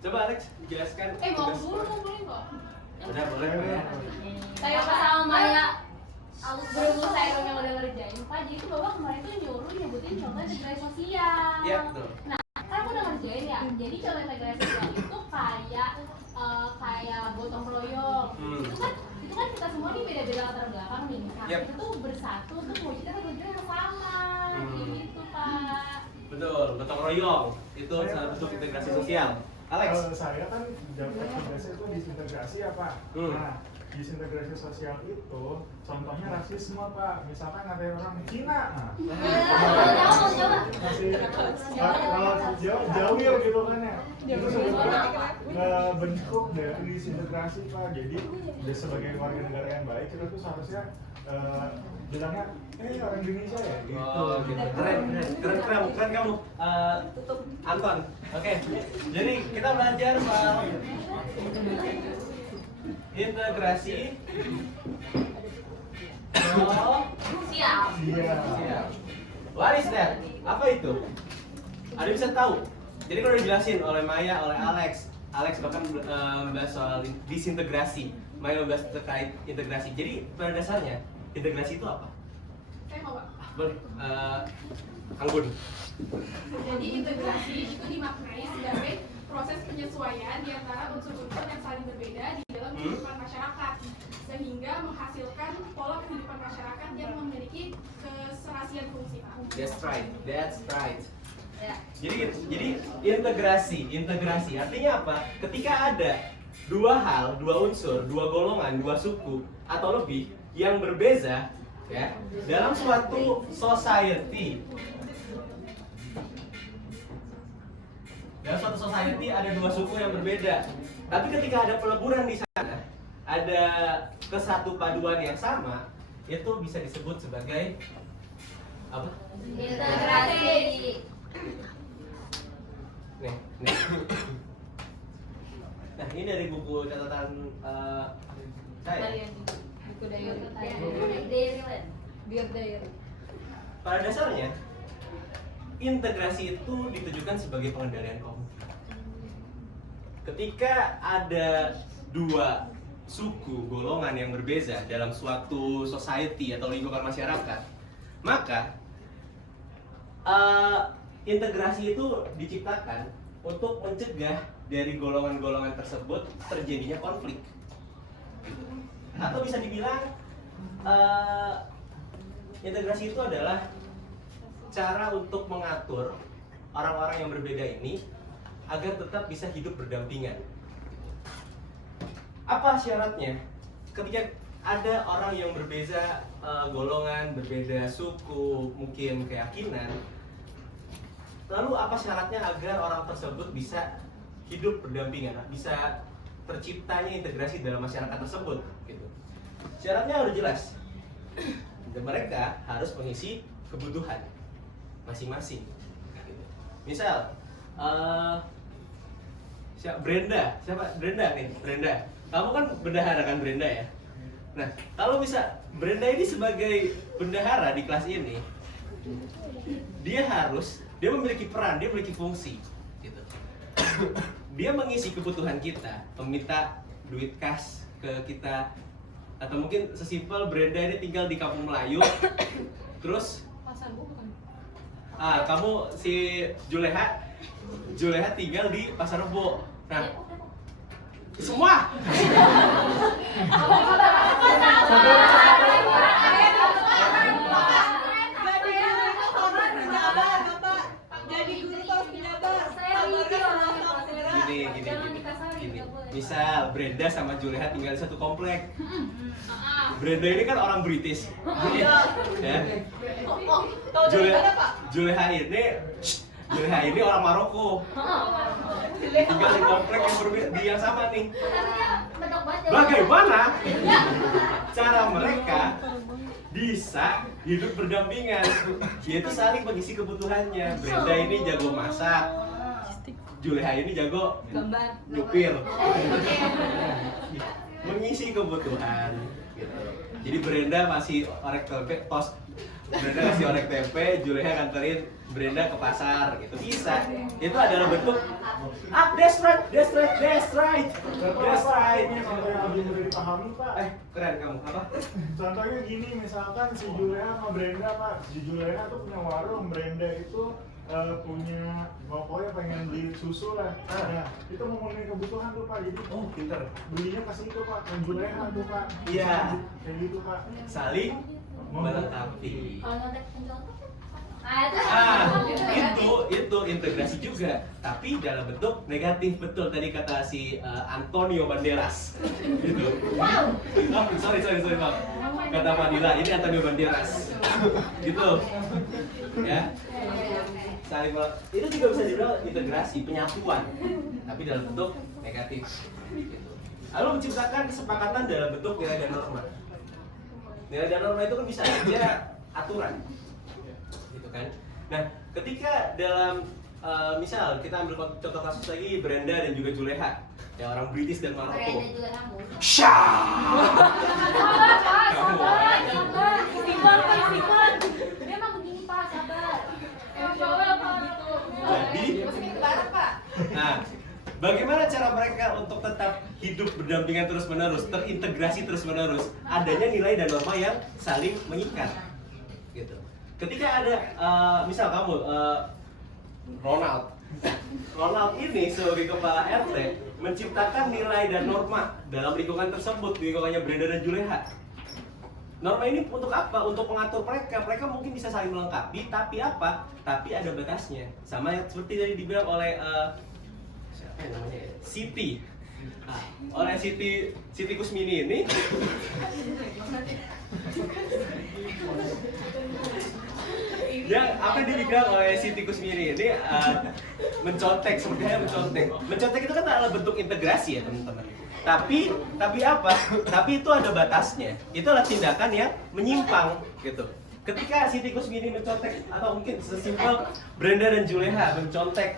Coba Alex jelaskan. Mau dulu boleh nggak? Udah boleh ya. Saya Pak sama Maya berhubung saya yang udah ngerjain Pak, jadi Bapak kemarin tuh nyuruh nyebutin contoh integrasi sosial. Iya betul. Nah, kan aku udah ngerjain ya. Jadi contoh integrasi sosial itu kayak gotong royong. Itu kan kita semua nih beda-beda latar belakang nih. Nah, kita tuh bersatu tuh mewujudkan tujuan yang sama. Gitu Pak. Betul, gotong royong itu salah bentuk integrasi sosial. Alex. Kalau saya kan dapat integrasi itu disintegrasi ya Pak. Nah, disintegrasi sosial itu contohnya rasisme Pak. Misalkan ada orang Cina, masih kalau jauh gitu kan ya. Itu sebenarnya bentuk dari disintegrasi Pak. Jadi sebagai warga negara yang baik kita tuh seharusnya bilangnya orang Indonesia ya gitu. Oh, gitu. Keren kamu. Anton. Oke. Jadi kita belajar soal integrasi Siap. Iya. What is that? Apa itu? Ada bisa tahu? Jadi kalau dijelasin oleh Maya, oleh Alex bahkan membahas soal disintegrasi, Maya membahas terkait integrasi. Jadi pada dasarnya integrasi itu apa? Saya mau Pak. Boleh. Kang Bun. Jadi integrasi itu dimaknai sebagai proses penyesuaian di antara unsur-unsur yang saling berbeda di dalam kehidupan masyarakat sehingga menghasilkan pola kehidupan masyarakat yang memiliki keserasian fungsi. That's right. Ya. Jadi integrasi artinya apa? Ketika ada dua unsur, dua golongan, dua suku atau lebih yang berbeza ya dalam suatu society. Dalam suatu society ada dua suku yang berbeda. Tapi ketika ada peleburan di sana, ada kesatu paduan yang sama, itu bisa disebut sebagai apa? Integrasi. Nih. Nah, ini dari buku catatan saya. Buku diary. Biar diary. Pada dasarnya, integrasi itu ditujukan sebagai pengendalian konflik. Ketika ada dua suku, golongan yang berbeza dalam suatu society atau lingkungan masyarakat, maka integrasi itu diciptakan untuk mencegah dari golongan-golongan tersebut terjadinya konflik. Atau bisa dibilang integrasi itu adalah cara untuk mengatur orang-orang yang berbeda ini agar tetap bisa hidup berdampingan. Apa syaratnya? Ketika ada orang yang berbeda golongan, berbeda suku, mungkin keyakinan, lalu apa syaratnya agar orang tersebut bisa hidup berdampingan, bisa terciptanya integrasi dalam masyarakat tersebut? Gitu. Syaratnya harus jelas. Dan mereka harus mengisi kebutuhan masing-masing. Misal, Brenda nih, Brenda. Kamu kan bendahara kan Brenda ya? Nah, kalau bisa Brenda ini sebagai bendahara di kelas ini, dia memiliki peran, dia memiliki fungsi, gitu. Dia mengisi kebutuhan kita, meminta duit kas ke kita, atau mungkin sesimpel Brenda ini tinggal di kampung Melayu, terus kamu si Juleha tinggal di Pasar Rebo. Nah, semua. Gini. Misal Brenda sama Juleha tinggal di satu komplek. Brenda ini kan orang British. Ya. Juleha ini orang Maroko. Tinggal di komplek yang berbeda yang sama nih. Bagaimana cara mereka bisa hidup berdampingan? Yaitu saling mengisi kebutuhannya. Brenda ini jago masak, Juleha ini jago nyupir, mengisi kebutuhan. Gitu. Jadi Brenda masih orek Brenda kasih orek tempe, Juleha nganterin Brenda ke pasar gitu, bisa. Itu adalah bentuk that's right, that's right, that's right, that's right. Ini contoh yang lebih mudah dipahami Pak. Keren kamu, apa? Contohnya gini, misalkan si Juleha sama Brenda Pak, si Juleha tuh punya warung, Brenda itu punya, pokoknya pengen beli susu lah. Nah, itu memenuhi kebutuhan tuh Pak, jadi Pinter. belinya ke situ Pak, ke Juleha tuh Pak. Iya. Kayak gitu Pak. Saling melengkapi. Kalau nonton pencontoh Itu integrasi juga, tapi dalam bentuk negatif. Betul tadi kata si Antonio Banderas gitu. wow. Oh, sorry Bang. Kata Fadila, ini Antonio Banderas gitu ya. Itu juga bisa dibilang integrasi, penyatuan, tapi dalam bentuk negatif gitu. Lalu menciptakan kesepakatan dalam bentuk nilai dan norma. Nilai dan norma itu kan bisa aja aturan gitu kan. Nah, ketika dalam misal kita ambil contoh kasus lagi Brenda dan juga Juleha, ya orang British dan Maroko. Brenda juga kamu. Istighfar. Dia emang begini Pak, sabar. Jadi, nah, bagaimana cara mereka untuk tetap hidup berdampingan terus-menerus, terintegrasi terus-menerus, adanya nilai dan norma yang saling mengikat, gitu. Ketika ada, misal kamu, Ronald ini sebagai kepala RT menciptakan nilai dan norma dalam lingkungan tersebut, lingkungannya Brenda dan Juleha. Norma ini untuk apa? Untuk mengatur mereka. Mereka mungkin bisa saling melengkapi, tapi apa? Tapi ada batasnya. Sama yang seperti tadi dibilang oleh siapa yang namanya? Siti. Nah, oleh Siti Kusmini ini. Apa yang dibilang oleh Siti Kusmini ini mencontek, sebenarnya mencontek. Mencontek itu kan adalah bentuk integrasi ya teman-teman. Tapi apa? Tapi itu ada batasnya. Itu adalah tindakan yang menyimpang gitu. Ketika Siti Kusmini mencontek atau mungkin sesimpel Brenda dan Juleha mencontek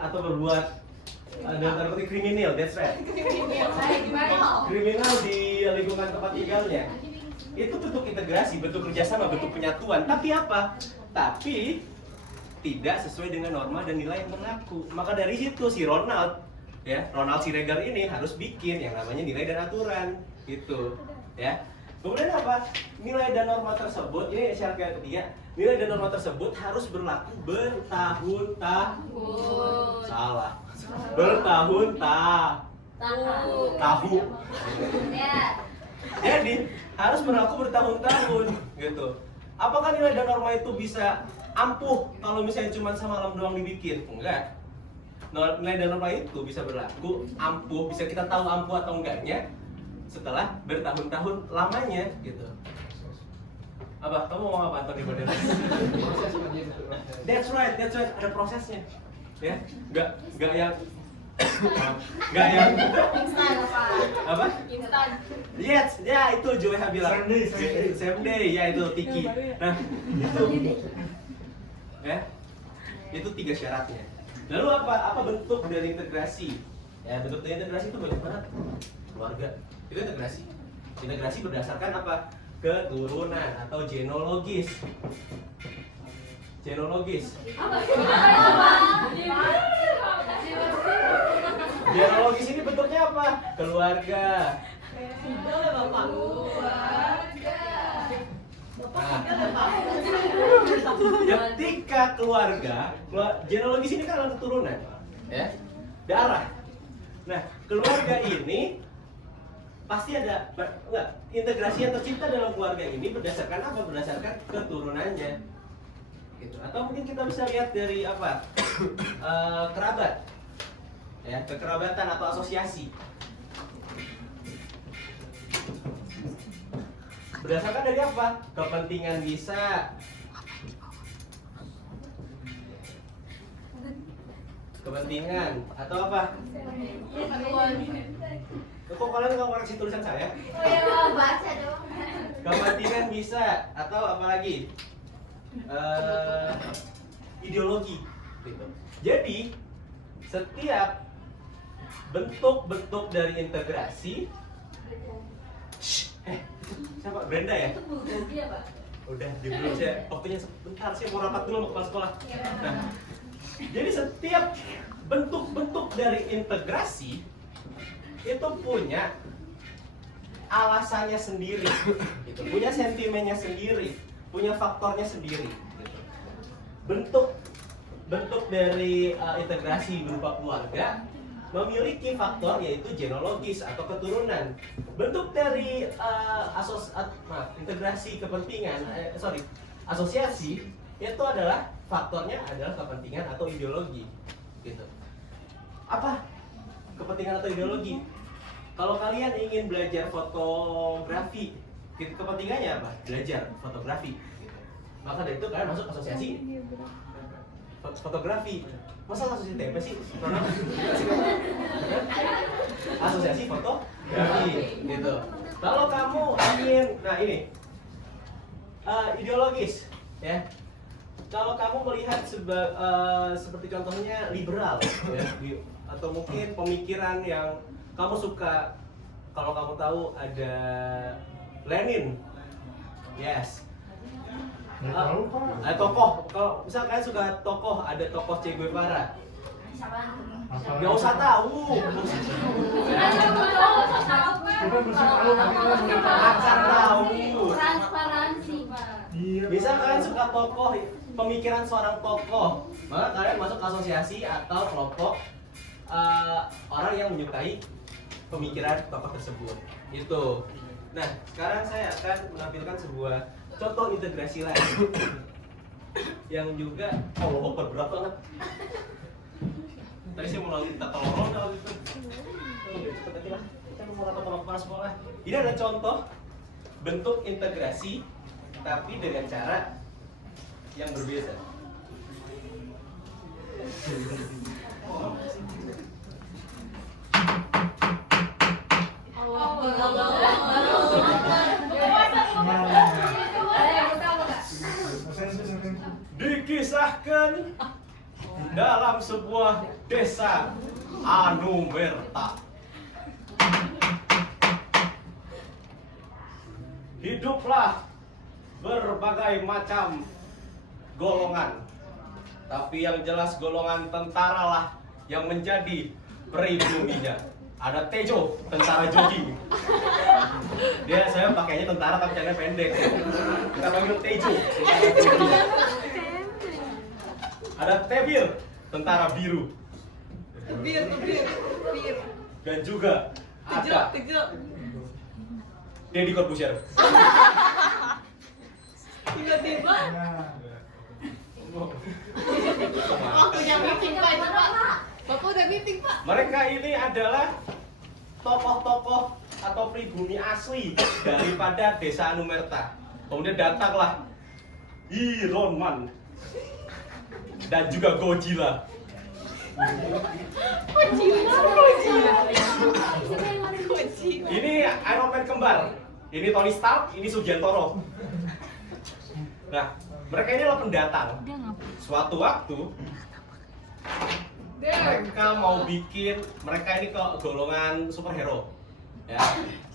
atau berbuat dalam tanda kutip kriminal, that's right. Kriminal di lingkungan tempat tinggalnya. Itu bentuk integrasi, bentuk kerjasama, bentuk penyatuan. Tapi apa? Tapi tidak sesuai dengan norma dan nilai yang berlaku. Maka dari situ si Ronald Siregar ini harus bikin yang namanya nilai dan aturan gitu ya. Kemudian apa? Nilai dan norma tersebut, ini syarat yang ketiga, nilai dan norma tersebut harus berlaku bertahun-tahun. Salah. Tahu. Ya. Jadi harus berlaku bertahun-tahun gitu. Apakah nilai dan norma itu bisa ampuh kalau misalnya cuma semalam doang dibikin? Enggak. Nilai dan norma itu bisa berlaku ampuh, bisa kita tahu ampuh atau enggaknya setelah bertahun-tahun lamanya gitu. Apa? Kamu mau apa Antoni Banderas? That's right, ada prosesnya. Ya, enggak yang Instan apa? Instan. Yes, ya itu Juleha bilang. Same day, ya itu Tiki. Nah, itu 3 syaratnya. Lalu apa bentuk dari integrasi? Ya, bentuk dari integrasi itu banyak banget. Keluarga, itu integrasi. Integrasi berdasarkan apa? Keturunan atau genealogis. Genealogis ini bentuknya apa? Keluarga. Ketika keluarga, genealogis ini kan adalah keturunan, ya, darah. Nah, keluarga ini pasti ada, integrasi yang tercipta dalam keluarga ini berdasarkan apa? Berdasarkan keturunannya, gitu. Atau mungkin kita bisa lihat dari apa? Kerabat, ya, kekerabatan atau asosiasi. Berdasarkan dari apa? Kepentingan bisa. Kepentingan atau apa? Kok kalian nggak koreksi tulisan saya? Oh ya, mau baca dong. Kepentingan bisa atau apa lagi? Ideologi. Gitu. Jadi setiap bentuk-bentuk dari integrasi. Siapa? Brenda ya? Itu bulgogi ya Pak? Udah, di dulu saya waktunya sebentar, saya mau rapat dulu mau kepala sekolah. Nah, jadi setiap bentuk-bentuk dari integrasi itu punya alasannya sendiri, gitu. Punya sentimennya sendiri, punya faktornya sendiri. Gitu. Bentuk dari integrasi berupa keluarga memiliki faktor yaitu genealogis atau keturunan. Bentuk dari integrasi kepentingan, asosiasi itu adalah faktornya adalah kepentingan atau ideologi, gitu. Apa kepentingan atau ideologi? Kalau kalian ingin belajar fotografi, kepentingannya apa? Belajar fotografi. Gitu. Maka dari itu kalian masuk asosiasi fotografi. Masa asosiasi tempe sih? Asosiasi fotografi, gitu. Kalau kamu ingin, nah ini ideologis, ya. Kalau kamu melihat seperti contohnya liberal, ya, atau mungkin pemikiran yang kamu suka, kalau kamu tahu ada Lenin, yes. Ada tokoh, kalau misal kalian suka tokoh, ada tokoh Che Guevara. Gak usah tahu. Akan tahu. Transparansi, Pak. Bisa kalian suka tokoh, pemikiran seorang tokoh, maka kalian masuk asosiasi atau kelompok orang yang menyukai pemikiran tokoh tersebut. Itu. Nah, sekarang saya akan menampilkan sebuah contoh integrasi lain yang juga berat banget. Tadi saya mau minta tolong kalau gitu. Cepet aja lah. Kita mau rapat sama kepala sekolah. Ini ada contoh bentuk integrasi tapi dengan cara yang berbeda. Dikisahkan dalam sebuah desa Anumerta. Hiduplah berbagai macam golongan, tapi yang jelas golongan tentara lah yang menjadi peribuminya. Ada Tejo, tentara jogging. Saya pakainya tentara tapi caranya pendek. Kita panggil Tejo, tentara jogging. Ada Tebir, tentara biru. Bir. Dan juga ada Deddy Corbuzier. Tiba-tiba Waktunya meeting Pak itu Pak. Bapak udah meeting, Pak. Mereka ini adalah tokoh-tokoh atau pribumi asli daripada desa Anumerta. Kemudian datanglah Iron Man dan juga Godzilla. Ini Iron Man kembar. Ini Tony Stark, ini Sugiantoro. Nah, mereka ini adalah pendatang. Suatu waktu mereka mau bikin, mereka ini ke golongan superhero. Ya.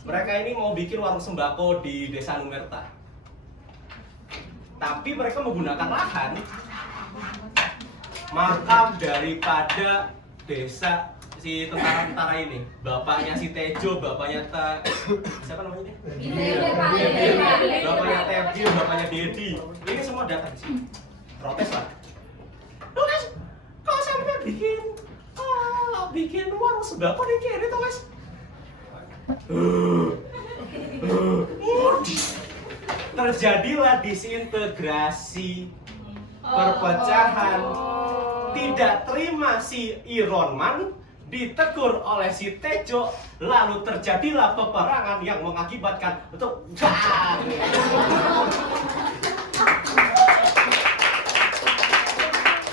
Mereka ini mau bikin warung sembako di desa Anumerta. Tapi mereka menggunakan lahan makam daripada desa si tentara-tentara ini. Bapaknya si Tejo, bapaknya siapa namanya? Bapaknya Tejo, bapaknya Dedi. Ini semua datang sih. Protes lah. Mas, kau sampai bikin warung sembako di kiri tuh, Mas. Terjadilah disintegrasi, perpecahan. Tidak terima si Iron Man, ditegur oleh si Tejo, lalu terjadilah peperangan yang mengakibatkan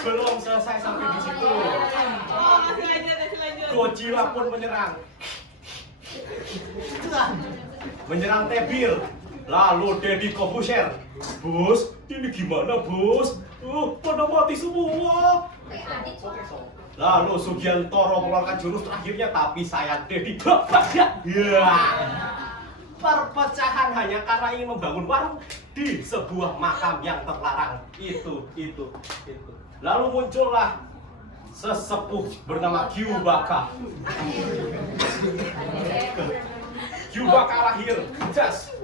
belum selesai sampai di situ. Masih lanjut. Godzilla pun menyerang Tebir. Lalu Deddy Corbuzier, bos, ini gimana bos? Pada mati semua. Lalu Sugiantoro mengeluarkan jurus terakhirnya, tapi saya Deddy. perpecahan hanya karena ingin membangun warung di sebuah makam yang terlarang. Itu. Lalu muncullah sesepuh bernama Gyubaka. Gyubaka lahir. Jas.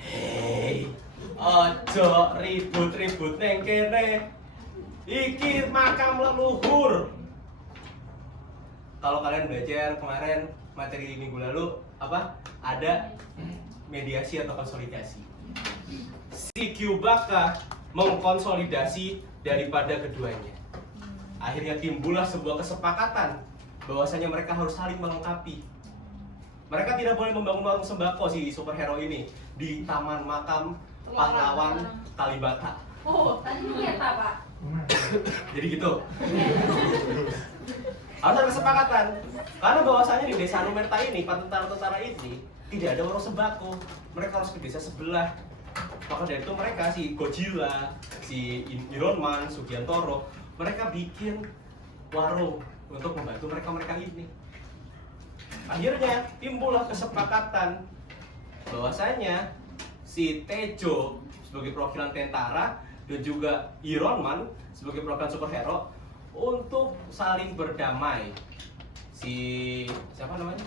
Hei, ojo ribut-ribut neng kene. Iki makam leluhur. Kalau kalian belajar kemarin materi minggu lalu ada mediasi atau konsolidasi. Si Gyubaka mengkonsolidasi daripada keduanya. Akhirnya timbullah sebuah kesepakatan bahwasanya mereka harus saling melengkapi. Mereka tidak boleh membangun warung sembako si superhero ini di taman makam pahlawan Kalibata. Oh, ternyata Pak. Jadi gitu. Harus ada kesepakatan. Karena bahwasanya di desa Numerta ini, tentara-tentara ini tidak ada warung sembako. Mereka harus ke desa sebelah. Maka dari itu mereka, si Godzilla, si Iron Man, Sugiantoro, mereka bikin warung untuk membantu mereka ini. Akhirnya timbullah kesepakatan bahwasanya si Tejo sebagai perwakilan tentara dan juga Iron Man sebagai perwakilan superhero untuk saling berdamai. Siapa namanya?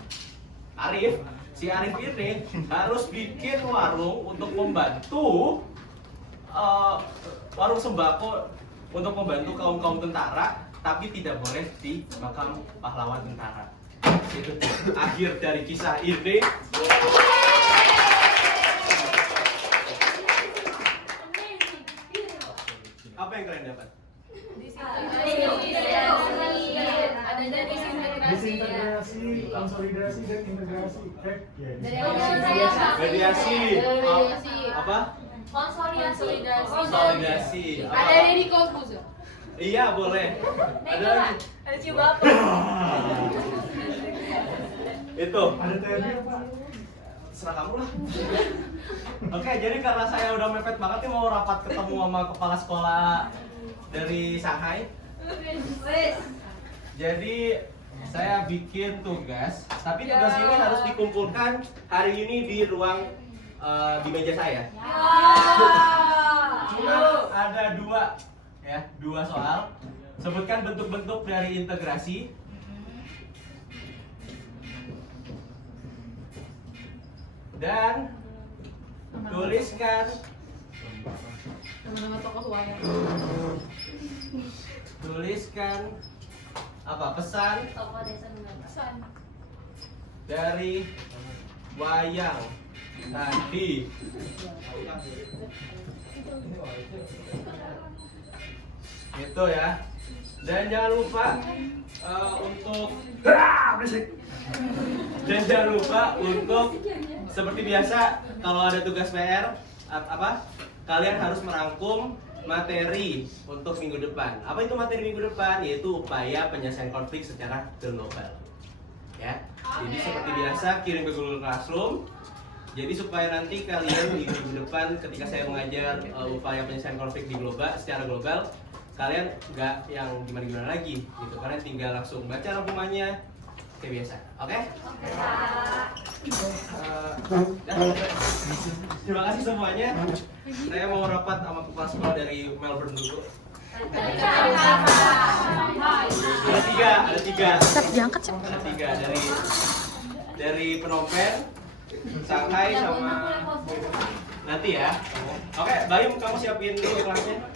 Arif. Si Arif ini harus bikin warung untuk membantu warung sembako untuk membantu kaum tentara, tapi tidak boleh di makam pahlawan tentara. Itu akhir dari kisah ini. Apa yang kalian dapat? Disintegrasi, konsolidasi dan integrasi. Mediasi. Apa? Konsolidasi. Ada Deddy Corbuzier. Iya, boleh. Ada lagi. Ada Cibapak. Itu. Ada TRB apa? Serah kamu lah. Oke, jadi karena saya udah mepet banget nih mau rapat ketemu sama kepala sekolah dari Shanghai. Jadi saya bikin tugas, tapi tugas ini harus dikumpulkan hari ini di ruang di meja saya. Cuma ada dua soal. Sebutkan bentuk-bentuk dari integrasi. Dan tuliskan Nama-nama tokoh wayang. tuliskan pesan Pesan. dari wayang tadi. Gitu ya. Dan jangan lupa untuk seperti biasa kalau ada tugas PR kalian harus merangkum materi untuk minggu depan. Apa itu materi minggu depan? Yaitu upaya penyelesaian konflik secara global. Ya. Jadi seperti biasa kirim ke Google Classroom. Jadi supaya nanti kalian di minggu depan ketika saya mengajar upaya penyelesaian konflik di secara global, kalian nggak yang gimana-gimana lagi gitu. Kalian tinggal langsung baca rangkumannya kayak biasa. Oke? Terima kasih semuanya. Saya mau rapat sama kepala sekolah dari Melbourne dulu. Ada tiga. Ada tiga dari Phnom Penh, Shanghai sama nanti ya. Oke, Bayum kamu siapin dulu kelasnya.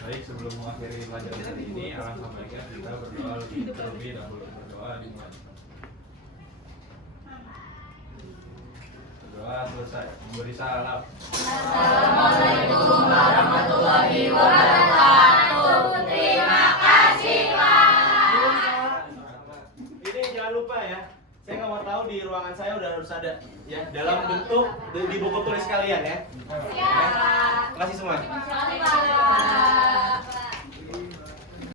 Baik, sebelum mengakhiri pelajaran hari ini, alangkah baiknya kita berdoa terlebih dahulu. Berdoa dimulai. Berdoa selesai. Memberi salam. Assalamualaikum warahmatullahi wabarakatuh. Terima kasih Pak. Ini jangan lupa ya. Saya nggak mau tahu di ruangan saya udah harus ada ya dalam bentuk di buku tulis kalian ya. Siap. Terima kasih semua. Terima kasih Pak.